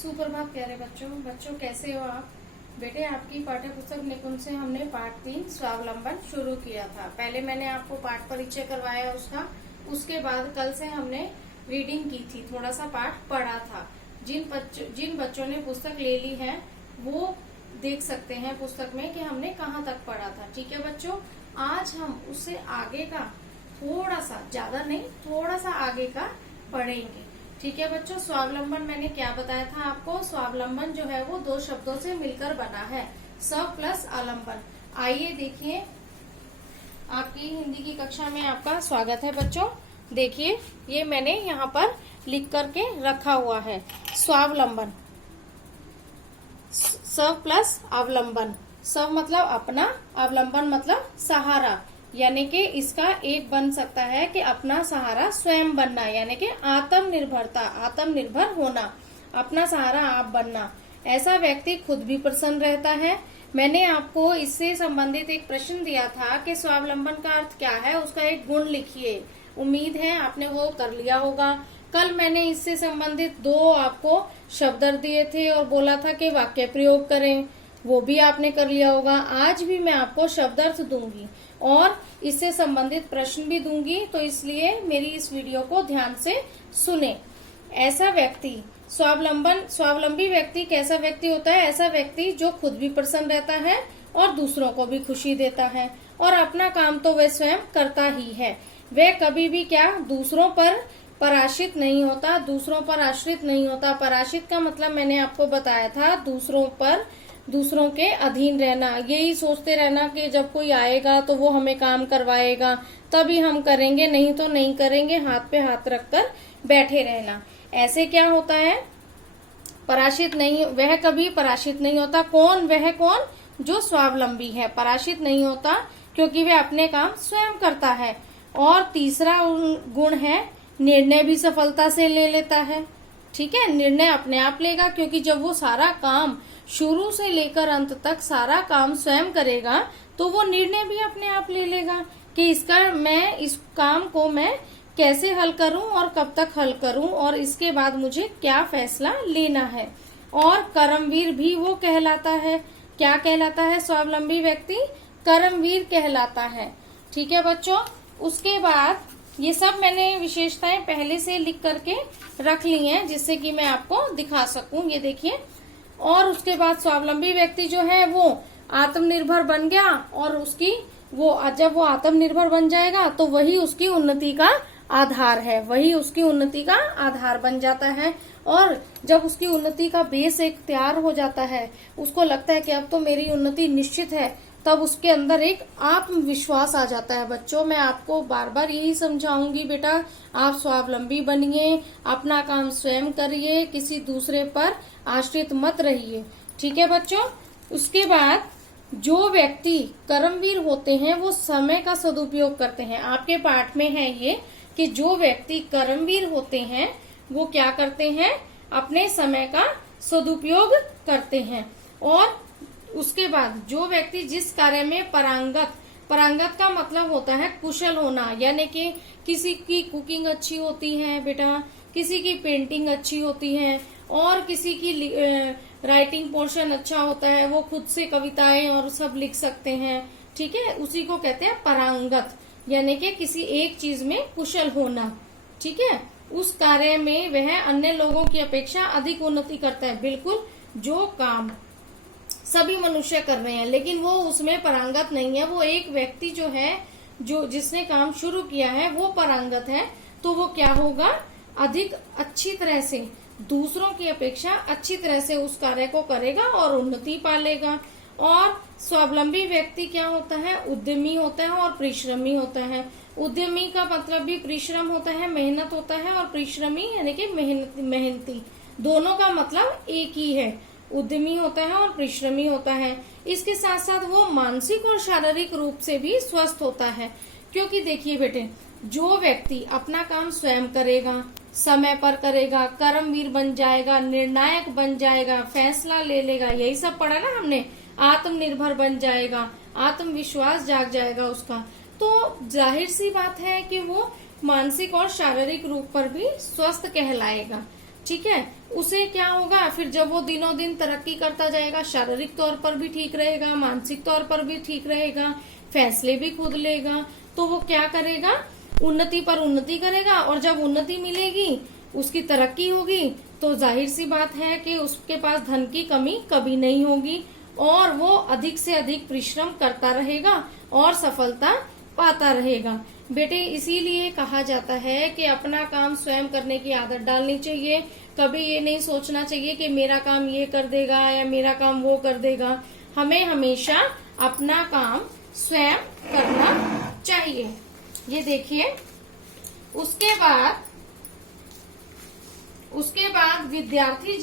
सुप्रभात प्यारे बच्चों कैसे हो आप। बेटे आपकी पाठ्य पुस्तक निकुंज से हमने पाठ 3 स्वावलंबन शुरू किया था। पहले मैंने आपको पाठ परिचय करवाया उसके बाद कल से हमने रीडिंग की थी, थोड़ा सा पाठ पढ़ा था। जिन बच्चों ने पुस्तक ले ली है वो देख सकते हैं पुस्तक में कि हमने कहाँ तक पढ़ा था। ठीक है बच्चों, आज हम उससे आगे का थोड़ा सा, ज्यादा नहीं, थोड़ा सा आगे का पढ़ेंगे। ठीक है बच्चों, स्वावलंबन मैंने क्या बताया था आपको। स्वावलंबन जो है वो 2 शब्दों से मिलकर बना है, स्व प्लस आलंबन। आइए देखिए, आपकी हिंदी की कक्षा में आपका स्वागत है बच्चों। देखिए ये मैंने यहाँ पर लिख करके रखा हुआ है, स्वावलंबन, स्व प्लस अवलंबन। स्व मतलब अपना, अवलंबन मतलब सहारा, यानी कि इसका एक बन सकता है कि अपना सहारा स्वयं बनना, यानी कि आत्मनिर्भरता, आत्मनिर्भर होना, अपना सहारा आप बनना। ऐसा व्यक्ति खुद भी प्रसन्न रहता है। मैंने आपको इससे संबंधित एक प्रश्न दिया था कि स्वावलंबन का अर्थ क्या है, उसका एक गुण लिखिए। उम्मीद है आपने वो कर लिया होगा। कल मैंने इससे संबंधित 2 आपको शब्द दिए थे और बोला था कि वाक्य प्रयोग करें, वो भी आपने कर लिया होगा। आज भी मैं आपको शब्दार्थ दूंगी और इससे संबंधित प्रश्न भी दूंगी, तो इसलिए मेरी इस वीडियो को ध्यान से सुने। ऐसा व्यक्ति, स्वावलंबी व्यक्ति कैसा व्यक्ति होता है? ऐसा व्यक्ति जो खुद भी प्रसन्न रहता है और दूसरों को भी खुशी देता है, और अपना काम तो वह स्वयं करता ही है। वह कभी भी क्या, दूसरों पर पराश्रित नहीं होता, दूसरों पर आश्रित नहीं होता। पराश्रित का मतलब मैंने आपको बताया था, दूसरों के अधीन रहना, यही सोचते रहना कि जब कोई आएगा तो वो हमें काम करवाएगा तभी हम करेंगे, नहीं तो नहीं करेंगे, हाथ पे हाथ रखकर बैठे रहना। ऐसे क्या होता है, पराश्रित नहीं, वह कभी पराश्रित नहीं होता। वह कौन? जो स्वावलंबी है, पराश्रित नहीं होता क्योंकि वह अपने काम स्वयं करता है। और तीसरा गुण है, निर्णय भी सफलता से ले लेता है। ठीक है, निर्णय अपने आप लेगा, क्योंकि जब वो सारा काम शुरू से लेकर अंत तक सारा काम स्वयं करेगा तो वो निर्णय भी अपने आप ले लेगा कि इस काम को मैं कैसे हल करूं और कब तक हल करूं और इसके बाद मुझे क्या फैसला लेना है। और कर्मवीर भी वो कहलाता है। क्या कहलाता है स्वावलंबी व्यक्ति? कर्मवीर कहलाता है। ठीक है बच्चों, उसके बाद ये सब मैंने विशेषताएं पहले से लिख करके रख ली हैं जिससे कि मैं आपको दिखा सकूं। ये देखिए, और उसके बाद स्वावलंबी व्यक्ति जो है वो आत्मनिर्भर बन गया, और जब वो आत्मनिर्भर बन जाएगा तो वही उसकी उन्नति का आधार है, वही उसकी उन्नति का आधार बन जाता है। और जब उसकी उन्नति का बेस एक तैयार हो जाता है, उसको लगता है कि अब तो मेरी उन्नति निश्चित है, तब उसके अंदर एक आत्मविश्वास आ जाता है। बच्चों मैं आपको बार बार यही समझाऊंगी, बेटा आप स्वावलंबी बनिए, अपना काम स्वयं करिए, किसी दूसरे पर आश्रित मत रहिए। ठीक है बच्चों, उसके बाद जो व्यक्ति कर्मवीर होते हैं वो समय का सदुपयोग करते हैं। आपके पाठ में है ये कि जो व्यक्ति कर्मवीर होते हैं वो क्या करते हैं, अपने समय का सदुपयोग करते हैं। और उसके बाद जो व्यक्ति जिस कार्य में पारंगत का मतलब होता है कुशल होना, यानी कि किसी की कुकिंग अच्छी होती है बेटा, किसी की पेंटिंग अच्छी होती है, और किसी की राइटिंग पोर्शन अच्छा होता है, वो खुद से कविताएं और सब लिख सकते हैं। ठीक है, उसी को कहते हैं पारंगत, यानी कि किसी एक चीज में कुशल होना। ठीक है, उस कार्य में वह अन्य लोगों की अपेक्षा अधिक उन्नति करता है। बिल्कुल, जो काम सभी मनुष्य कर रहे हैं लेकिन वो उसमें पारंगत नहीं है, वो एक व्यक्ति जो है, जिसने काम शुरू किया है वो पारंगत है, तो वो क्या होगा, अधिक अच्छी तरह से, दूसरों की अपेक्षा अच्छी तरह से उस कार्य को करेगा और उन्नति पालेगा। और स्वावलंबी व्यक्ति क्या होता है, उद्यमी होता है और परिश्रमी होता है। उद्यमी का मतलब भी परिश्रम होता है, मेहनत होता है, और परिश्रमी यानी कि मेहनती, दोनों का मतलब एक ही है। उद्यमी होता है और परिश्रमी होता है। इसके साथ साथ वो मानसिक और शारीरिक रूप से भी स्वस्थ होता है, क्योंकि देखिए बेटे, जो व्यक्ति अपना काम स्वयं करेगा, समय पर करेगा, कर्मवीर बन जाएगा, निर्णायक बन जाएगा, फैसला ले लेगा, यही सब पढ़ा ना हमने, आत्मनिर्भर बन जाएगा, आत्मविश्वास जाग जाएगा उसका, तो जाहिर सी बात है कि वो मानसिक और शारीरिक रूप पर भी स्वस्थ कहलाएगा। ठीक है। उसे क्या होगा, फिर जब वो दिनों दिन तरक्की करता जाएगा, शारीरिक तौर पर भी ठीक रहेगा, मानसिक तौर पर भी ठीक रहेगा, फैसले भी खुद लेगा, तो वो क्या करेगा, उन्नति पर उन्नति करेगा। और जब उन्नति मिलेगी, उसकी तरक्की होगी, तो जाहिर सी बात है कि उसके पास धन की कमी कभी नहीं होगी और वो अधिक से अधिक परिश्रम करता रहेगा और सफलता पाता रहेगा। बेटे इसीलिए कहा जाता है कि अपना काम स्वयं करने की आदत डालनी चाहिए। कभी ये नहीं सोचना चाहिए कि मेरा काम ये कर देगा या मेरा काम वो कर देगा। हमें हमेशा अपना काम स्वयं करना चाहिए। ये देखिए, उसके बाद विद्यार्थी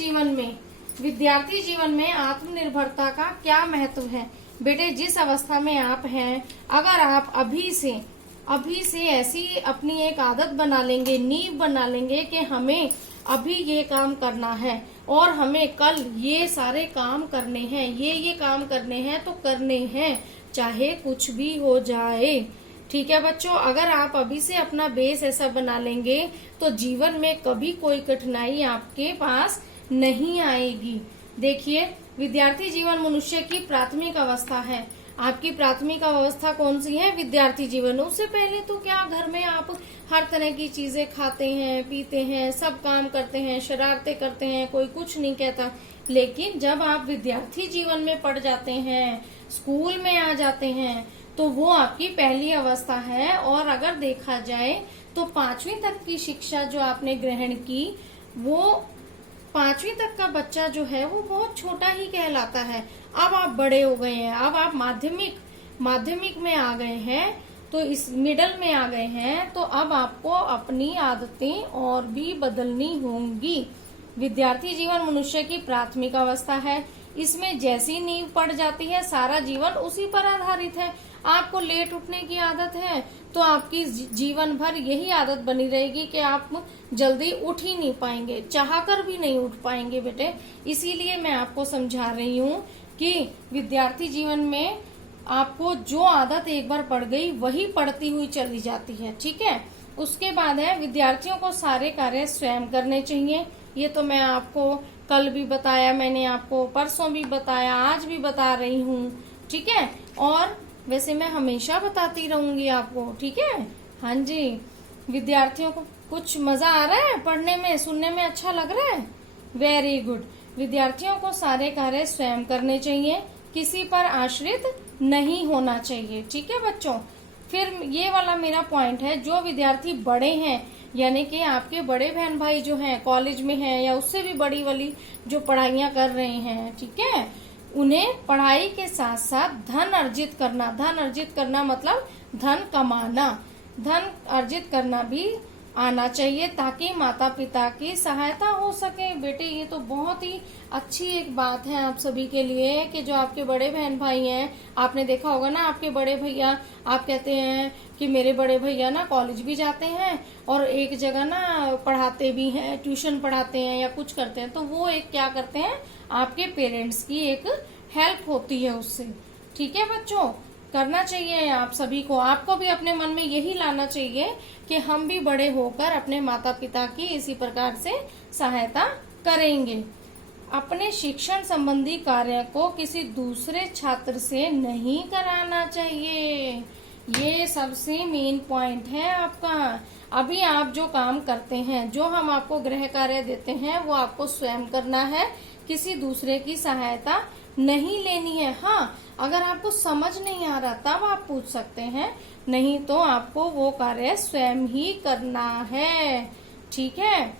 जीवन में आत्मनिर्भरता का क्या महत्व है। बेटे जिस अवस्था में आप हैं, अगर आप अभी से ऐसी अपनी एक आदत बना लेंगे, नींव बना लेंगे कि हमें अभी ये काम करना है और हमें कल ये सारे काम करने हैं, ये काम करने हैं तो करने हैं, चाहे कुछ भी हो जाए। ठीक है बच्चों, अगर आप अभी से अपना बेस ऐसा बना लेंगे तो जीवन में कभी कोई कठिनाई आपके पास नहीं आएगी। देखिए, विद्यार्थी जीवन मनुष्य की प्राथमिक अवस्था है। आपकी प्राथमिक अवस्था कौन सी है? विद्यार्थी जीवन। उससे पहले तो क्या, घर में आप हर तरह की चीजें खाते हैं, पीते हैं, सब काम करते हैं, शरारतें करते हैं, कोई कुछ नहीं कहता। लेकिन जब आप विद्यार्थी जीवन में पढ़ जाते हैं, स्कूल में आ जाते हैं, तो वो आपकी पहली अवस्था है। और अगर देखा जाए तो 5वीं तक की शिक्षा जो आपने ग्रहण की, वो 5वीं तक का बच्चा जो है वो बहुत छोटा ही कहलाता है। अब आप बड़े हो गए हैं, अब आप माध्यमिक में आ गए हैं, तो इस मिडल में आ गए हैं, तो अब आपको अपनी आदतें और भी बदलनी होंगी। विद्यार्थी जीवन मनुष्य की प्राथमिक अवस्था है। इसमें जैसी नींव पड़ जाती है, सारा जीवन उसी पर आधारित है। आपको लेट उठने की आदत है तो आपकी जीवन भर यही आदत बनी रहेगी कि आप जल्दी उठ ही नहीं पाएंगे, चाहकर भी नहीं उठ पाएंगे बेटे। इसीलिए मैं आपको समझा रही हूँ कि विद्यार्थी जीवन में आपको जो आदत एक बार पड़ गई वही पड़ती हुई चली जाती है। ठीक है। उसके बाद है, विद्यार्थियों को सारे कार्य स्वयं करने चाहिए। ये तो मैं आपको कल भी बताया, मैंने आपको परसों भी बताया, आज भी बता रही हूँ। ठीक है। और वैसे मैं हमेशा बताती रहूंगी आपको। ठीक है। हाँ जी। विद्यार्थियों को कुछ मजा आ रहा है पढ़ने में, सुनने में अच्छा लग रहा है? Very good. विद्यार्थियों को सारे कार्य स्वयं करने चाहिए, किसी पर आश्रित नहीं होना चाहिए। ठीक है बच्चों। फिर ये वाला मेरा पॉइंट है, जो विद्यार्थी बड़े हैं, यानी कि आपके बड़े बहन भाई जो हैं, कॉलेज में हैं या उससे भी बड़ी वाली जो पढ़ाइयाँ कर रहे हैं, ठीक है, उन्हें पढ़ाई के साथ साथ धन अर्जित करना मतलब धन कमाना, धन अर्जित करना भी आना चाहिए, ताकि माता पिता की सहायता हो सके। बेटे ये तो बहुत ही अच्छी एक बात है आप सभी के लिए कि जो आपके बड़े बहन भाई हैं, आपने देखा होगा ना, आपके बड़े भैया, आप कहते हैं कि मेरे बड़े भैया ना कॉलेज भी जाते हैं और एक जगह ना पढ़ाते भी हैं, ट्यूशन पढ़ाते हैं या कुछ करते हैं, तो वो एक क्या करते हैं, आपके पेरेंट्स की एक हेल्प होती है उससे। ठीक है बच्चों, करना चाहिए आप सभी को। आपको भी अपने मन में यही लाना चाहिए कि हम भी बड़े होकर अपने माता पिता की इसी प्रकार से सहायता करेंगे। अपने शिक्षण संबंधी कार्य को किसी दूसरे छात्र से नहीं कराना चाहिए। ये सबसे मेन पॉइंट है आपका। अभी आप जो काम करते हैं, जो हम आपको गृह कार्य देते हैं, वो आपको स्वयं करना है, किसी दूसरे की सहायता नहीं लेनी है। हाँ, अगर आपको समझ नहीं आ रहा तब आप पूछ सकते हैं, नहीं तो आपको वो कार्य स्वयं ही करना है। ठीक है।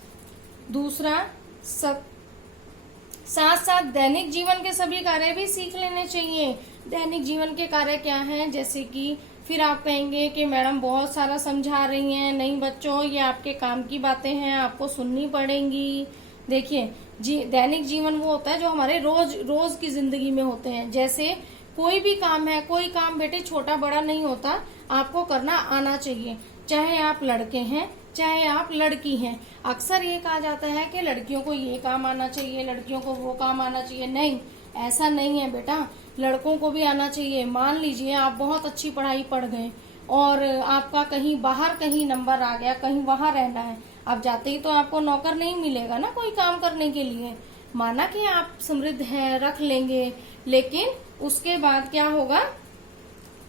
दूसरा, साथ साथ दैनिक जीवन के सभी कार्य भी सीख लेने चाहिए। दैनिक जीवन के कार्य क्या हैं, जैसे कि फिर आप कहेंगे कि मैडम बहुत सारा समझा रही हैं। नहीं बच्चों, ये आपके काम की बातें हैं, आपको सुननी पड़ेंगी। देखिए दैनिक जीवन वो होता है जो हमारे रोज की जिंदगी में होते हैं। जैसे कोई भी काम है, कोई काम बेटे छोटा बड़ा नहीं होता, आपको करना आना चाहिए, चाहे आप लड़के हैं चाहे आप लड़की हैं। अक्सर ये कहा जाता है कि लड़कियों को ये काम आना चाहिए, लड़कियों को वो काम आना चाहिए। नहीं, ऐसा नहीं है बेटा, लड़कों को भी आना चाहिए। मान लीजिए आप बहुत अच्छी पढ़ाई पढ़ गए और आपका कहीं बाहर कहीं नंबर आ गया, कहीं वहां रहना है, अब जाते ही तो आपको नौकर नहीं मिलेगा ना कोई काम करने के लिए। माना कि आप समृद्ध हैं, रख लेंगे, लेकिन उसके बाद क्या होगा,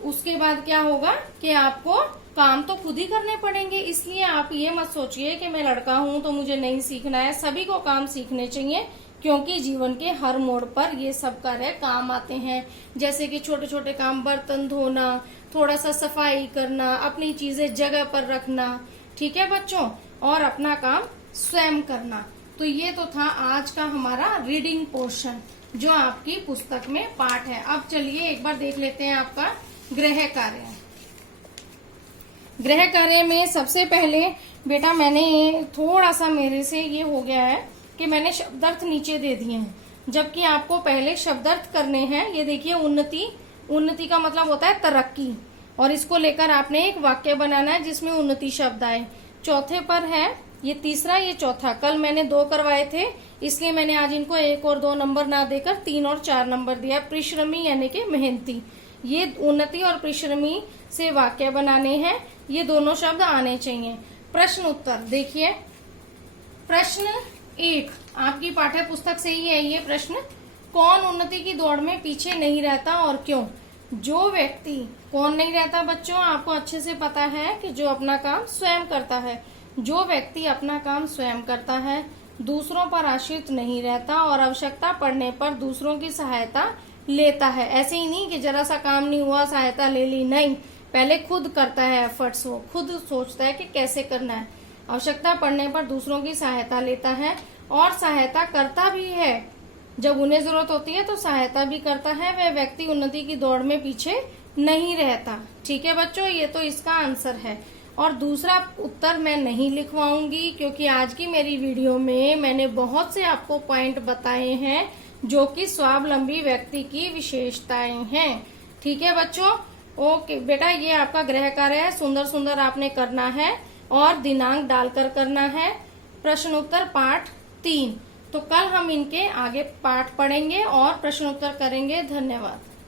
उसके बाद क्या होगा कि आपको काम तो खुद ही करने पड़ेंगे। इसलिए आप ये मत सोचिए कि मैं लड़का हूं तो मुझे नहीं सीखना है। सभी को काम सीखने चाहिए, क्योंकि जीवन के हर मोड़ पर ये सब कार्य काम आते हैं। जैसे कि छोटे छोटे काम, बर्तन धोना, थोड़ा सा सफाई करना, अपनी चीजें जगह पर रखना, ठीक है बच्चों, और अपना काम स्वयं करना। तो ये तो था आज का हमारा रीडिंग पोर्शन जो आपकी पुस्तक में पाठ है। अब चलिए एक बार देख लेते हैं आपका गृह कार्य। गृह कार्य में सबसे पहले बेटा मैंने थोड़ा सा मेरे से ये हो गया है कि मैंने शब्दार्थ नीचे दे दिए हैं, जबकि आपको पहले शब्दार्थ करने हैं। ये देखिए उन्नति, उन्नति का मतलब होता है तरक्की, और इसको लेकर आपने एक वाक्य बनाना है जिसमें उन्नति शब्द आए। चौथे पर है ये तीसरा, ये चौथा। कल मैंने 2 करवाए थे, इसलिए मैंने आज इनको 1 और 2 नंबर ना देकर 3 और 4 नंबर दिया। परिश्रमी यानी कि मेहनती, ये उन्नति और परिश्रमी से वाक्य बनाने हैं। ये दोनों शब्द आने चाहिए। प्रश्न उत्तर देखिए। प्रश्न 1 आपकी पाठ्य पुस्तक से ही है ये प्रश्न। कौन उन्नति की दौड़ में पीछे नहीं रहता और क्यों? जो व्यक्ति, कौन नहीं रहता बच्चों, आपको अच्छे से पता है कि जो अपना काम स्वयं करता है। जो व्यक्ति अपना काम स्वयं करता है, दूसरों पर आश्रित नहीं रहता और आवश्यकता पड़ने पर दूसरों की सहायता लेता है। ऐसे ही नहीं कि जरा सा काम नहीं हुआ सहायता ले ली, नहीं, पहले खुद करता है एफर्ट्स, वो खुद सोचता है कि कैसे करना है। आवश्यकता पड़ने पर दूसरों की सहायता लेता है और सहायता करता भी है। जब उन्हें जरूरत होती है तो सहायता भी करता है। वह व्यक्ति उन्नति की दौड़ में पीछे नहीं रहता। ठीक है बच्चों, ये तो इसका आंसर है। और दूसरा उत्तर मैं नहीं लिखवाऊंगी, क्योंकि आज की मेरी वीडियो में मैंने बहुत से आपको पॉइंट बताए हैं जो कि स्वावलंबी व्यक्ति की विशेषताएं हैं। ठीक है बच्चों, ओके बेटा, ये आपका गृह कार्य है, सुंदर सुंदर आपने करना है और दिनांक डालकर करना है। प्रश्न उत्तर पाठ 3। तो कल हम इनके आगे पाठ पढ़ेंगे और प्रश्न उत्तर करेंगे। धन्यवाद।